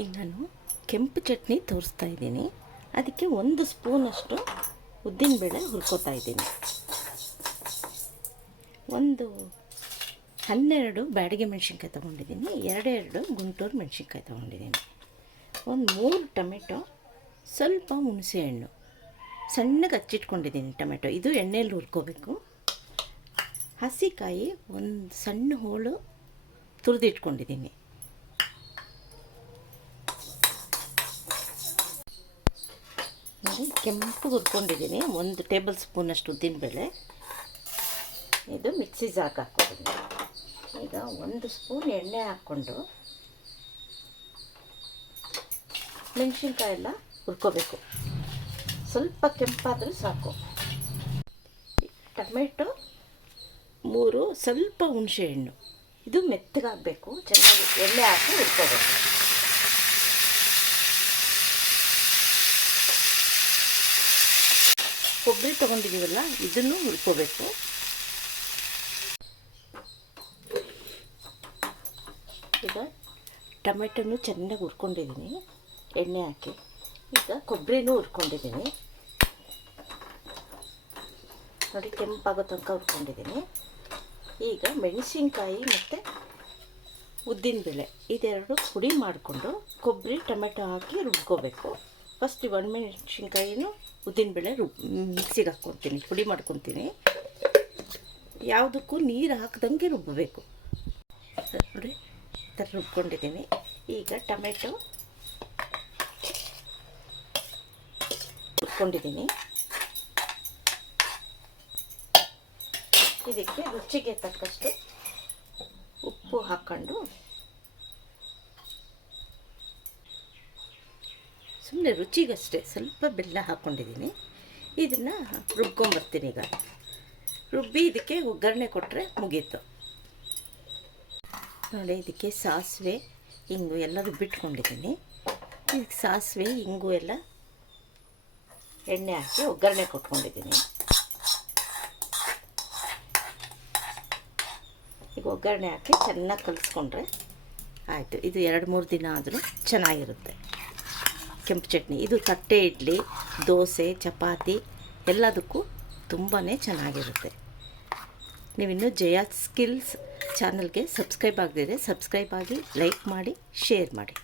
ಈಗ ನಾನು ಕೆಂಪು ಚಟ್ನಿ ತೋರಿಸ್ತಾ ಇದ್ದೀನಿ. ಅದಕ್ಕೆ 1 ಸ್ಪೂನಷ್ಟು ಉದ್ದಿನಬೇಳೆ ಹುರ್ಕೋತಾ ಇದ್ದೀನಿ. 12 ಬ್ಯಾಡಗಿ ಮೆಣಸಿನ್ಕಾಯಿ ತೊಗೊಂಡಿದ್ದೀನಿ. 2 ಗುಂಟೂರು ಮೆಣಸಿನ್ಕಾಯಿ ತೊಗೊಂಡಿದ್ದೀನಿ. 3 ಟೊಮೆಟೊ, ಸ್ವಲ್ಪ ಹುಣಸೆಹಣ್ಣು ಸಣ್ಣಗೆ ಹಚ್ಚಿಟ್ಕೊಂಡಿದ್ದೀನಿ. ಟೊಮೆಟೊ ಇದು ಎಣ್ಣೆಯಲ್ಲಿ ಹುರ್ಕೋಬೇಕು. ಹಸಿಕಾಯಿ ಒಂದು ಸಣ್ಣ ಹೋಳು ತುರಿದಿಟ್ಕೊಂಡಿದ್ದೀನಿ. ನೋಡಿ, ಕೆಂಪು ಹುರ್ಕೊಂಡಿದ್ದೀನಿ. 1 ಟೇಬಲ್ ಸ್ಪೂನಷ್ಟು ಉದ್ದಿನಬೇಳೆ. ಇದು ಮಿಕ್ಸಿ ಜಾರ್ಗೆ ಹಾಕ್ಕೊಂಡಿದ್ದೀನಿ. ಈಗ 1 ಸ್ಪೂನ್ ಎಣ್ಣೆ ಹಾಕ್ಕೊಂಡು ಮೆಣಸಿನ್ಕಾಯಿ ಎಲ್ಲ ಹುರ್ಕೋಬೇಕು. ಸ್ವಲ್ಪ ಕೆಂಪಾದರೂ ಸಾಕು. ಟೊಮೆಟೊ 3, ಸ್ವಲ್ಪ ಹುಣಸೆಹಣ್ಣು, ಇದು ಮೆತ್ತಗಾಗಬೇಕು. ಚೆನ್ನಾಗಿ ಎಣ್ಣೆ ಹಾಕಿ ಹುರ್ಕೋಬೇಕು. ಕೊಬ್ಬರಿ ತೊಗೊಂಡಿದ್ದೀವಲ್ಲ, ಇದನ್ನು ಹುರ್ಕೋಬೇಕು. ಈಗ ಟೊಮೆಟೊನು ಚೆನ್ನಾಗಿ ಹುರ್ಕೊಂಡಿದ್ದೀನಿ ಎಣ್ಣೆ ಹಾಕಿ. ಈಗ ಕೊಬ್ಬರಿನೂ ಹುರ್ಕೊಂಡಿದ್ದೀನಿ. ನೋಡಿ, ಕೆಂಪಾಗೋ ತನಕ ಹುರ್ಕೊಂಡಿದ್ದೀನಿ. ಈಗ ಮೆಣಸಿನ್ಕಾಯಿ ಮತ್ತು ಉದ್ದಿನಬೇಳೆ ಇದೆರಡು ಪುಡಿ ಮಾಡಿಕೊಂಡು ಕೊಬ್ಬರಿ ಟೊಮೆಟೊ ಹಾಕಿ ರುಬ್ಕೋಬೇಕು. ಫಸ್ಟ್ ಒಣಮೆಣಸಿನ್ಕಾಯಿನೂ ಉದ್ದಿನಬೇಳೆ ಮಿಕ್ಸಿಗೆ ಹಾಕ್ಕೊತೀನಿ, ಪುಡಿ ಮಾಡ್ಕೊತೀನಿ. ಯಾವುದಕ್ಕೂ ನೀರು ಹಾಕ್ದಂಗೆ ರುಬ್ಬಬೇಕು. ನೋಡಿ, ಈ ಥರ ರುಬ್ಕೊಂಡಿದ್ದೀನಿ. ಈಗ ಟೊಮೆಟೊ ಹುರ್ಕೊಂಡಿದ್ದೀನಿ. ಇದಕ್ಕೆ ರುಚಿಗೆ ತಕ್ಕಷ್ಟು ಉಪ್ಪು ಹಾಕ್ಕೊಂಡು ಸುಮ್ಮನೆ ರುಚಿಗಷ್ಟೇ ಸ್ವಲ್ಪ ಬೆಲ್ಲ ಹಾಕ್ಕೊಂಡಿದ್ದೀನಿ. ಇದನ್ನು ರುಬ್ಕೊಂಬರ್ತೀನಿ. ಈಗ ರುಬ್ಬಿ ಇದಕ್ಕೆ ಒಗ್ಗರಣೆ ಕೊಟ್ಟರೆ ಮುಗೀತು. ನೋಡಿ, ಇದಕ್ಕೆ ಸಾಸಿವೆ ಹಿಂಗು ಎಲ್ಲ ರುಬ್ಬಿಟ್ಕೊಂಡಿದ್ದೀನಿ. ಇದಕ್ಕೆ ಸಾಸಿವೆ ಹಿಂಗು ಎಲ್ಲ ಎಣ್ಣೆ ಹಾಕಿ ಒಗ್ಗರಣೆ ಕೊಟ್ಕೊಂಡಿದ್ದೀನಿ. ಈಗ ಒಗ್ಗರಣೆ ಹಾಕಿ ಚೆನ್ನಾಗಿ ಕಲಿಸ್ಕೊಂಡ್ರೆ ಆಯಿತು. ಇದು 2-3 ದಿನ ಆದರೂ ಚೆನ್ನಾಗಿರುತ್ತೆ ಕೆಂಪು ಚಟ್ನಿ. ಇದು ತಟ್ಟೆ ಇಡ್ಲಿ, ದೋಸೆ, ಚಪಾತಿ ಎಲ್ಲದಕ್ಕೂ ತುಂಬಾ ಚೆನ್ನಾಗಿರುತ್ತೆ. ನೀವಿನ್ನೂ ಜಯಾ ಸ್ಕಿಲ್ಸ್ ಚಾನಲ್ಗೆ ಸಬ್ಸ್ಕ್ರೈಬ್ ಆಗದಿದ್ರೆ ಸಬ್ಸ್ಕ್ರೈಬ್ ಆಗಿ, ಲೈಕ್ ಮಾಡಿ, ಶೇರ್ ಮಾಡಿ.